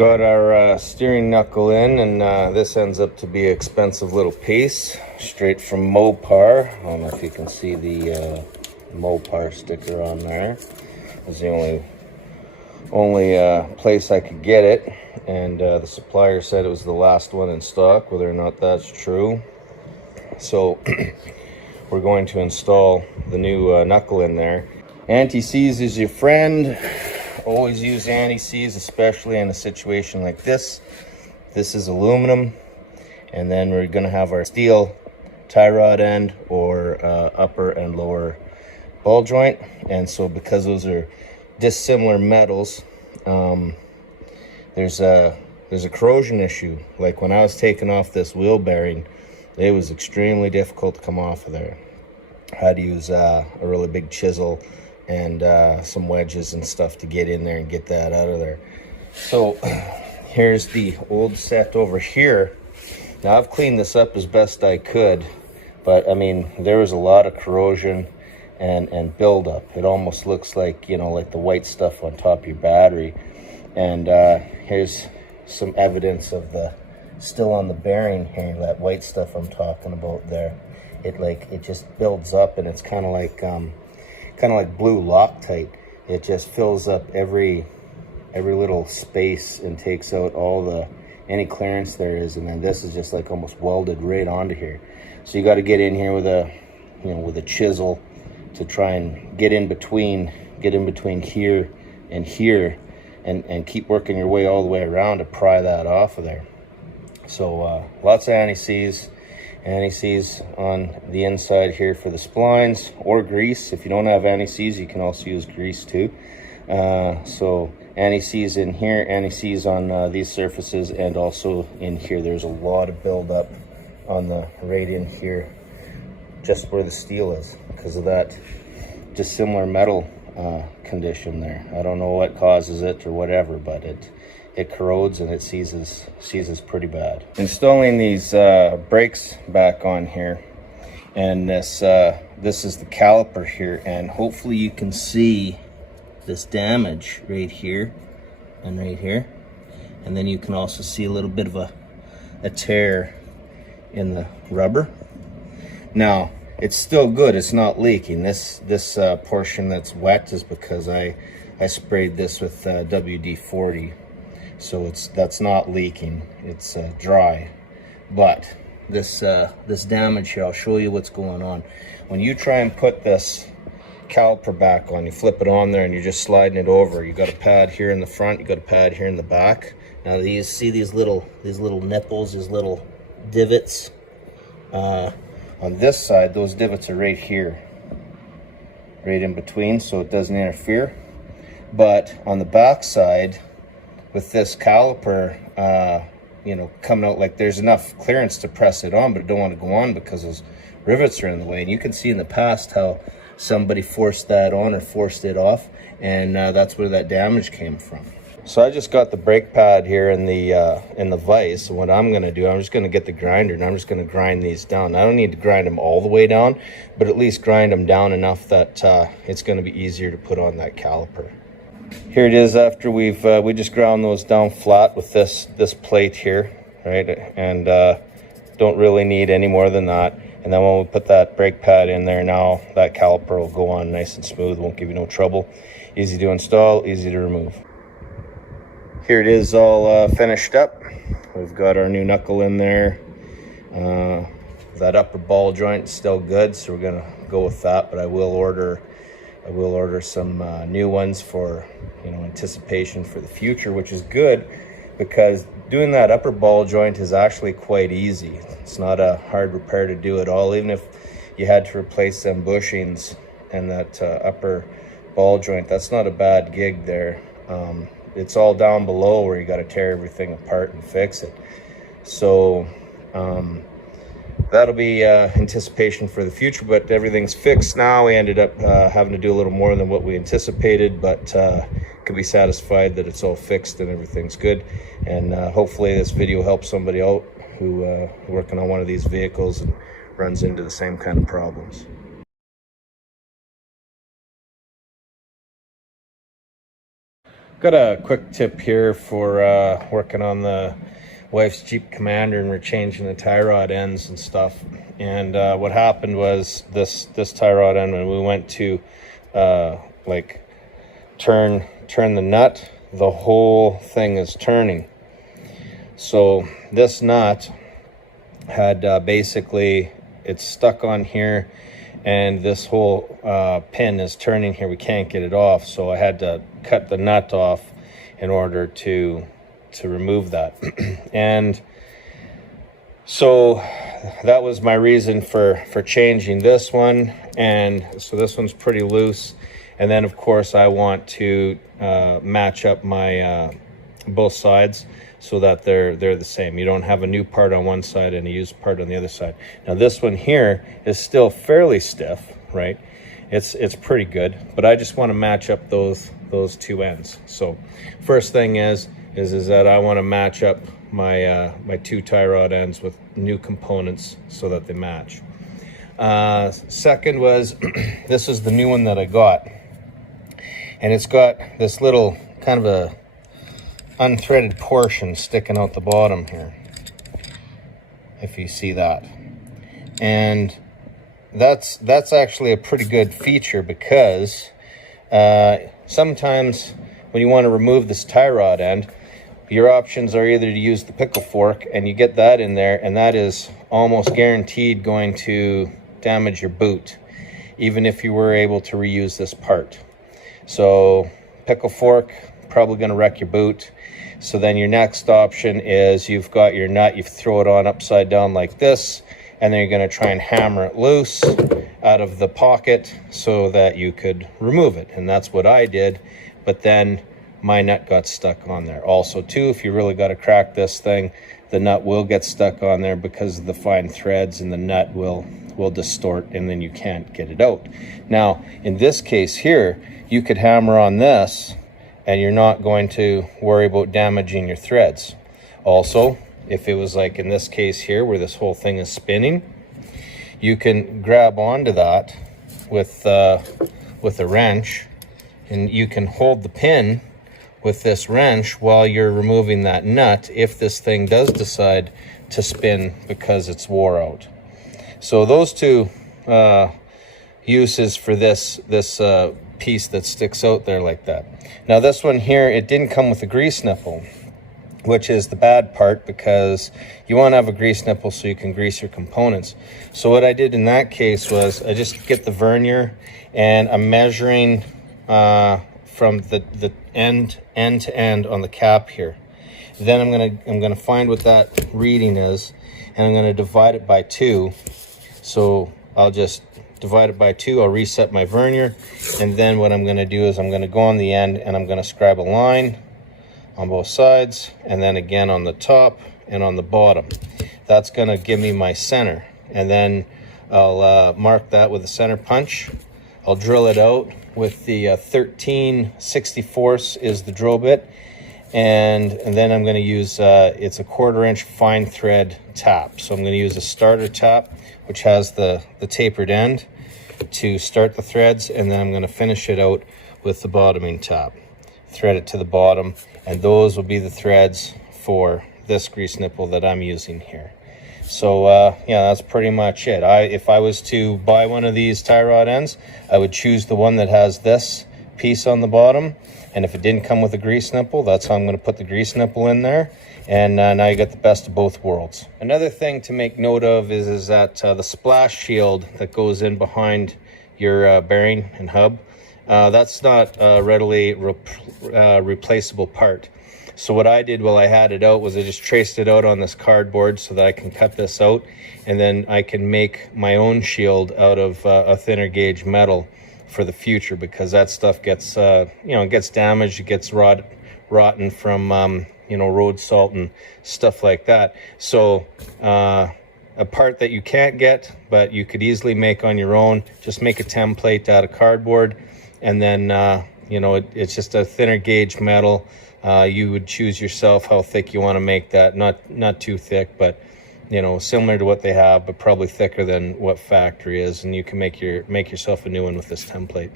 Got our steering knuckle in, and this ends up to be an expensive little piece, straight from Mopar. I don't know if you can see the Mopar sticker on there. It's the only place I could get it, and the supplier said it was the last one in stock, whether or not that's true. So we're going to install the new knuckle in there. Anti-seize is your friend. Always use anti-seize, especially in a situation like this. This is aluminum, and then we're going to have our steel tie rod end or upper and lower ball joint. And so because those are dissimilar metals, there's a corrosion issue. Like when I was taking off this wheel bearing, it was extremely difficult to come off of there. I had to use a really big chisel and some wedges and stuff to get in there and get that out of there. So here's the old set over here. Now I've cleaned this up as best I could, but I mean, there was a lot of corrosion and buildup. It almost looks like, you know, like the white stuff on top of your battery. And here's some evidence of the still on the bearing here, that white stuff I'm talking about there. It just builds up, and it's kind of like blue Loctite. It just fills up every little space and takes out all any clearance there is, and then this is just like almost welded right onto here. So you got to get in here with a chisel to try and get in between here and here, and keep working your way all the way around to pry that off of there. So lots of anti-seize on the inside here for the splines, or grease. If you don't have anti-seize, you can also use grease too. So anti-seize in here, anti-seize on these surfaces, and also in here. There's a lot of buildup on the right in here, just where the steel is, because of that dissimilar metal condition there. I don't know what causes it or whatever, but it corrodes and it seizes pretty bad. Installing these brakes back on here, and this is the caliper here, and hopefully you can see this damage right here and right here, and then you can also see a little bit of a tear in the rubber. Now it's still good, it's not leaking. This portion that's wet is because I sprayed this with WD-40. So that's not leaking, it's dry. But this damage here, I'll show you what's going on. When you try and put this caliper back on, you flip it on there and you're just sliding it over. You got a pad here in the front, you got a pad here in the back. Now these little nipples, these little divots on this side. Those divots are right here, right in between, so it doesn't interfere. But on the back side, with this caliper, coming out, like there's enough clearance to press it on, but it don't want to go on because those rivets are in the way. And you can see in the past how somebody forced that on or forced it off, and that's where that damage came from. So I just got the brake pad here in the vise. So what I'm going to do, I'm just going to get the grinder and I'm just going to grind these down. I don't need to grind them all the way down, but at least grind them down enough that it's going to be easier to put on that caliper. Here it is after we just ground those down flat with this plate here, right? And don't really need any more than that. And then when we put that brake pad in there, now that caliper will go on nice and smooth, won't give you no trouble. Easy to install, easy to remove. Here it is all finished up. We've got our new knuckle in there. That upper ball joint is still good, so we're gonna go with that, but I will order some new ones for, anticipation for the future, which is good because doing that upper ball joint is actually quite easy. It's not a hard repair to do at all. Even if you had to replace some bushings and that upper ball joint, that's not a bad gig there. It's all down below where you got to tear everything apart and fix it. So that'll be anticipation for the future, but everything's fixed now. We ended up having to do a little more than what we anticipated, but can be satisfied that it's all fixed and everything's good. And hopefully this video helps somebody out who working on one of these vehicles and runs into the same kind of problems. Got a quick tip here for working on the wife's Jeep Commander, and we're changing the tie rod ends and stuff. And what happened was this tie rod end, when we went to like turn the nut, the whole thing is turning. So this nut had basically, it's stuck on here, and this whole pin is turning here. We can't get it off, so I had to cut the nut off in order to remove that. And so that was my reason for changing this one. And so this one's pretty loose, and then of course I want to match up my both sides so that they're the same. You don't have a new part on one side and a used part on the other side. Now this one here is still fairly stiff, right? It's pretty good, but I just want to match up those two ends. So first thing is that I want to match up my my two tie rod ends with new components so that they match. Second was this is the new one that I got, and it's got this little kind of a unthreaded portion sticking out the bottom here, if you see that. And that's actually a pretty good feature, because sometimes when you want to remove this tie rod end, your options are either to use the pickle fork, and you get that in there, and that is almost guaranteed going to damage your boot, even if you were able to reuse this part. So pickle fork, probably going to wreck your boot. So then your next option is you've got your nut, you throw it on upside down like this, and then you're going to try and hammer it loose out of the pocket so that you could remove it. And that's what I did, but then my nut got stuck on there. Also too, if you really got to crack this thing, the nut will get stuck on there because of the fine threads, and the nut will distort, and then you can't get it out. Now in this case here, you could hammer on this and you're not going to worry about damaging your threads. Also, if it was like in this case here where this whole thing is spinning, you can grab onto that with a wrench, and you can hold the pin with this wrench while you're removing that nut if this thing does decide to spin because it's wore out. So those two uses for this piece that sticks out there like that. Now this one here, it didn't come with a grease nipple, which is the bad part, because you want to have a grease nipple so you can grease your components. So what I did in that case was I just get the vernier, and I'm measuring from the end to end on the cap here. Then I'm gonna find what that reading is, and I'm gonna divide it by 2. So I'll just divide it by 2, I'll reset my vernier, and then what I'm going to do is I'm going to go on the end, and I'm going to scribe a line on both sides, and then again on the top and on the bottom. That's going to give me my center, and then I'll mark that with a center punch. I'll drill it out with the 13/64 is the drill bit, and then I'm going to use it's a 1/4 inch fine thread tap. So I'm going to use a starter tap, which has the tapered end to start the threads, and then I'm going to finish it out with the bottoming tap. Thread it to the bottom, and those will be the threads for this grease nipple that I'm using here. So yeah, that's pretty much it. If I was to buy one of these tie rod ends, I would choose the one that has this piece on the bottom, and if it didn't come with a grease nipple, that's how I'm going to put the grease nipple in there. And now you got the best of both worlds. Another thing to make note of is that the splash shield that goes in behind your bearing and hub, that's not a readily replaceable part. So what I did while I had it out was I just traced it out on this cardboard so that I can cut this out, and then I can make my own shield out of a thinner gauge metal for the future, because that stuff gets it gets damaged, it gets rotten from road salt and stuff like that. So a part that you can't get but you could easily make on your own, just make a template out of cardboard, and then it's just a thinner gauge metal. You would choose yourself how thick you want to make that, not too thick, but similar to what they have, but probably thicker than what factory is, and you can make yourself a new one with this template.